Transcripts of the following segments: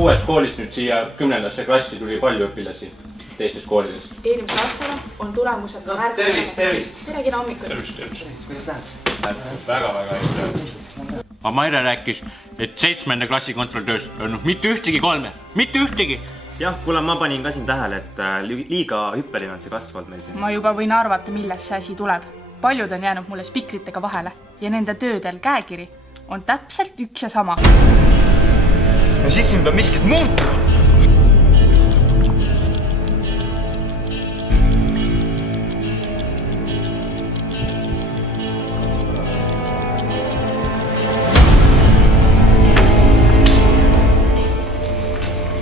uuest koolist nüüd siia 10. klassi tuli palju õpilasi teistest koolidest? Eelmisel aastal on tulemused Tervist! Tere, kena hommikul! Tervist! Väga hästi. Aga Maire rääkis, et 7. klassi kontrolltöös on mitte ühtegi 3. Mitte ühtegi! Jah, kuule, ma panin ka siin tähele, et liiga hüppeline on see kasv olnud meil siin. Ma juba võin arvata, millest see asi tuleb. Paljud on jäänud mulle spikritega vahele ja nende töödel käekiri on täpselt üks ja sama. No siis siin peab miskit muutma!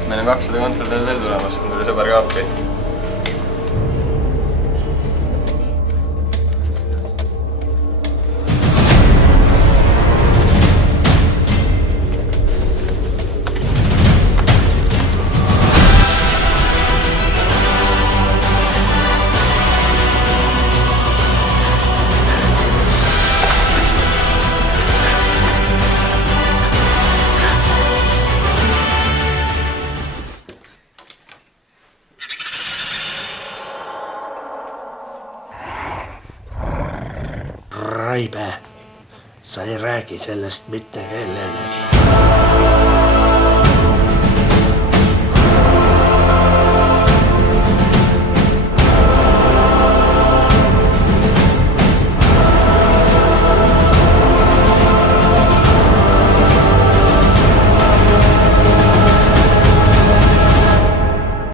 Meil on 200 kontrolli veel tulemas, kui tuli sõber ka appi. Raibe, sa ei räägi sellest mitte kellelegi.